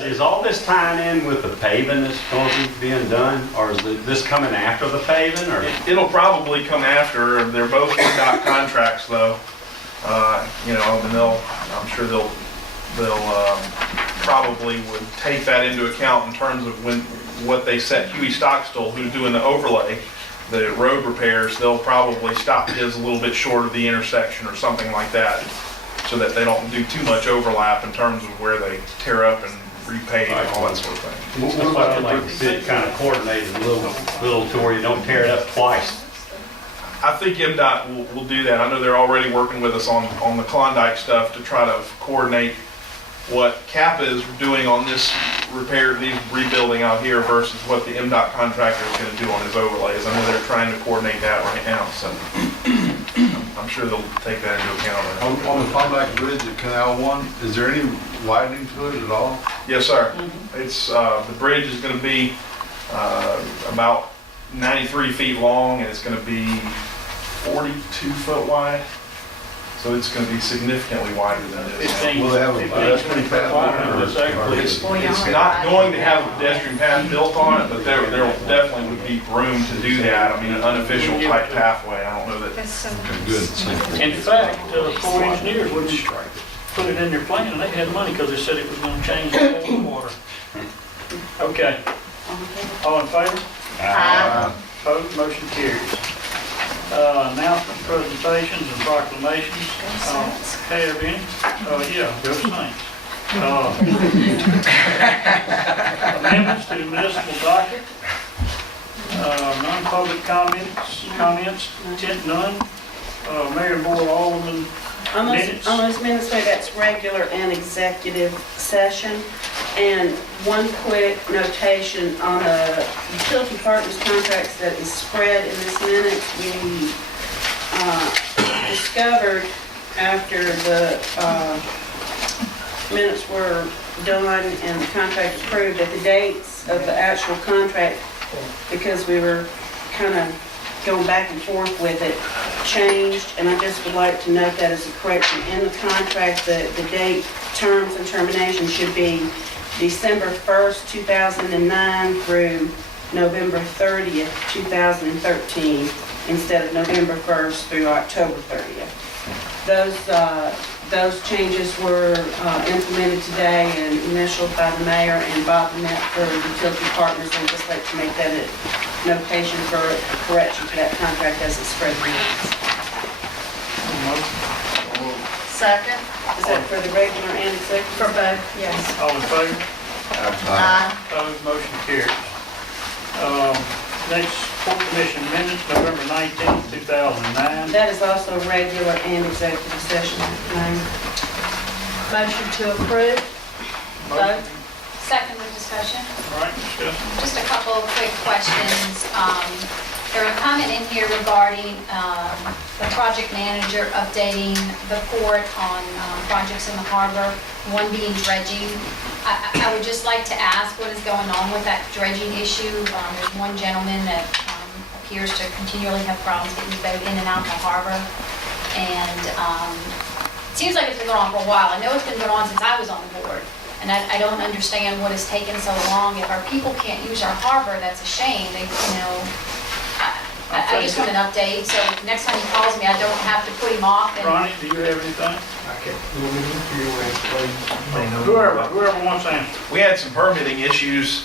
is all this tying in with the paving that's going to be being done, or is this coming after the paving, or? It'll probably come after. They're both MDOT contracts, though. You know, and I'm sure they'll probably would take that into account in terms of what they set Huey Stockstill, who's doing the overlay, the road repairs. They'll probably stop his a little bit short of the intersection or something like that, so that they don't do too much overlap in terms of where they tear up and repave and all that sort of thing. What about I'd like to see it kind of coordinated a little to where you don't tear it up twice? I think MDOT will do that. I know they're already working with us on the Klondike stuff to try to coordinate what Kappa is doing on this repair, these rebuilding out here versus what the MDOT contractor is going to do on his overlays. I know they're trying to coordinate that right now, so I'm sure they'll take that into account. On the Klondike Bridge at Canal 1, is there any widening to it at all? Yes, sir. It's the bridge is going to be about 93 feet long, and it's going to be 42 foot wide. So it's going to be significantly wider than it is. Will they have a pedestrian path? It's not going to have a pedestrian path built on it, but there definitely would be room to do that. I mean, an unofficial type pathway. I don't know that. Good. In fact, Corps of Engineers wouldn't put it in their plan, and they had money because they said it was going to change the flow of water. Okay. All in favor? Opposed? Motion carries. Announcements, presentations, and proclamations. Have any? Yeah, go Saints. Amendments to the municipal docket. Non-public comments, none. Mayor and Board Alderman minutes. On those minutes, that's regular and executive session. And one quick notation on the utility partners contracts that is spread in this minute. We discovered after the minutes were done and the contract approved that the dates of the actual contract, because we were kind of going back and forth with it, changed, and I just would like to note that as a correction. In the contract, the date, terms, and termination should be December 1st, 2009 through November 30th, 2013, instead of November 1st through October 30th. Those changes were implemented today and initialed by the mayor and Bob Met for utility partners. I'd just like to make that a notation for correction to that contract as it's spread minutes. Second. Is that for the regular and executive? For both, yes. All in favor? Aye. Opposed? Motion carries. Next, Court Commission minutes, November 19th, 2009. That is also regular and executive session. Motion to approve. Vote. Second with discussion. All right, discussion. Just a couple of quick questions. There was a comment in here regarding the project manager updating the port on projects in the harbor, one being dredging. I would just like to ask what is going on with that dredging issue. There's one gentleman that appears to continually have problems getting his boat in and out of the harbor. And it seems like it's been going on for a while. I know it's been going on since I was on the board. And I don't understand what has taken so long. If our people can't use our harbor, that's a shame. They, I just want an update, so next time he calls me, I don't have to put him off. And Ronnie, do you have anything? They know Whoever wants to answer. We had some permitting issues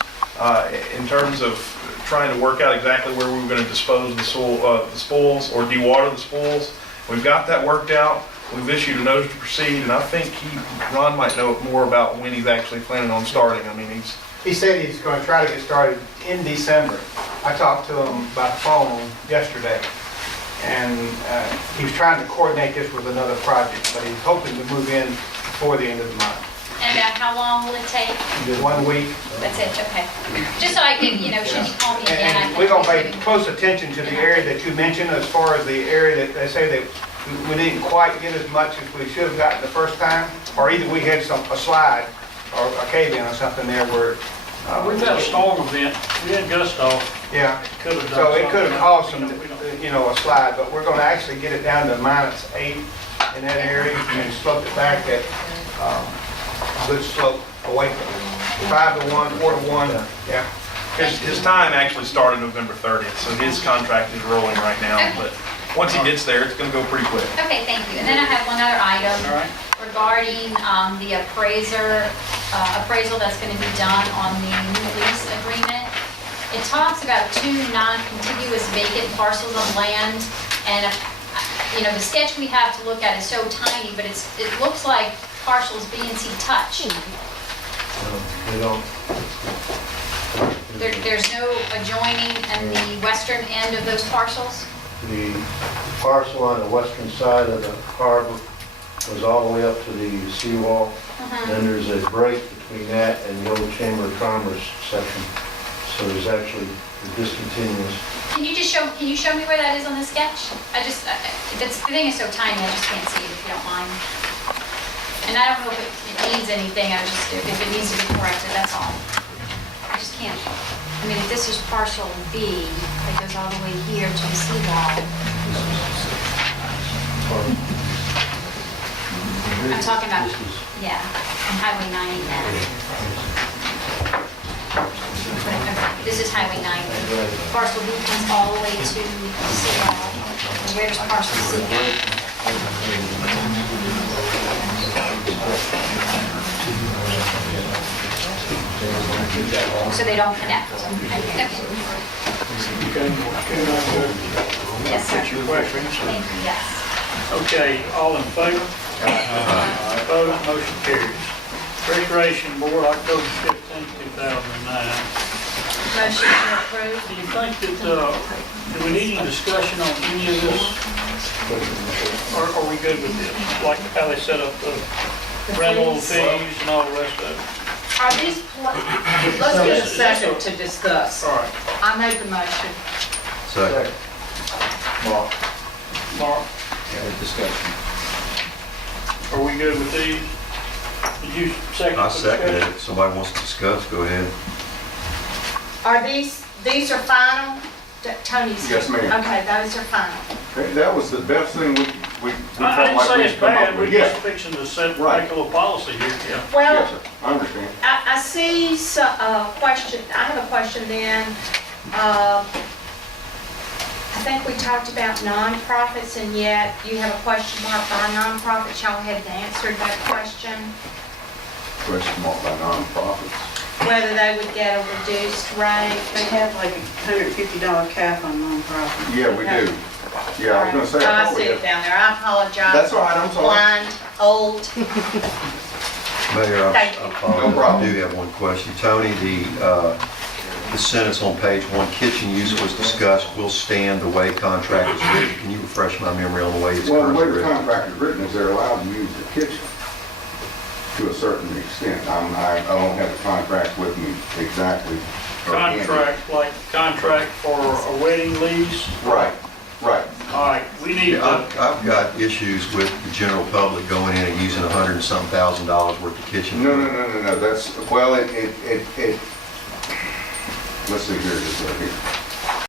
in terms of trying to work out exactly where we were going to dispose of the spools or dewater the spools. We've got that worked out. We've issued a notice to proceed, and I think Ron might know more about when he's actually planning on starting. I mean, he said he's going to try to get started in December. I talked to him by phone yesterday, and he was trying to coordinate this with another project, but he's hoping to move in before the end of the month. And about how long will it take? 1 week. That's it, okay. Just so I can, should he call me again, I And can... we're going to pay close attention to the area that you mentioned, as far as the area that they say that we didn't quite get as much as we should have gotten the first time, or either we had a slide or a cave-in or something there where... We've had a storm event. We had gust off. Yeah, Could have done so it could have caused some, something. a slide, but we're going to actually get it down to -8 in that area and then slope it back at a good slope away from it. 5 to 1, 4 to 1, yeah. His time actually started November 30th, so his contract is rolling right now, but once he gets there, it's gonna go pretty quick. Okay, thank you. And then I have one other item All right. regarding the appraisal that's going to be done on the new lease agreement. It talks about 2 non-contiguous vacant parcels of land, and, you know, the sketch we have to look at is so tiny, but it looks like parcels B and C touch. They don't. There's no adjoining in the western end of those parcels? The parcel on the western side of the harbor goes all the way up to the seawall. Then there's a break between that and the old Chamber of Commerce section. So there's actually a discontinuous. Can you show me where that is on the sketch? The thing is so tiny, I just can't see it if you don't mind. And I don't know if it means anything, if it needs to be corrected, that's all. I just can't, I mean, if this is parcel B, that goes all the way here to the seawall. I'm talking about, yeah, on Highway 90 now. Okay, this is Highway 90. Parcel B comes all the way to the seawall. Where's parcel C? So they don't connect. Okay. Okay, Yes, sir. that's your question. Thank you, yes. Okay, all in favor? Opposed, motion carries. Recreation Board, October 15, 2009. Motion to approve. Do you think that, do we need any discussion on any of this? Or are we good with this? Like how they set up the rental fees and all the rest of it? Are these, let's get a second to discuss. All right, I make the motion. Second. Mark, Discussion. are we good with these? Did you second? I the second discussion? it. If somebody wants to discuss, go ahead. Are these are final? Tony's? Yes, ma'am. Okay, those are final. That was the best thing we I felt didn't like say we it's could come up bad, with. we're just Yes, fixing to set, Right. make a little policy here, yeah. Well, yes, sir, I understand. I see question, I have a question then. I think we talked about nonprofits, and yet you have a question mark by nonprofits. Y'all hadn't answered that question, Question mark by nonprofits. whether they would get a reduced rate. They have like a $150 cap on nonprofit. Yeah, we do. Yeah, I was gonna say, Oh, I I thought we see it had. down there. I apologize. That's all right, I'm sorry. Blind, old. Mayor, Thank you. I apologize. No problem. I do have one question. Tony, the sentence on page 1, kitchen use was discussed, will stand the way contract is written. Can you refresh my memory on the way it's Well, the way currently the written? contract is written is they're allowed to use the kitchen to a certain extent. I don't have the contract with me exactly. or handy. Contract for a wedding lease. Right, right. All right, we need Yeah, to, I've got issues with the general public going in and using $100 and some thousand worth of kitchen. No, that's, well, let's see, here it is right here.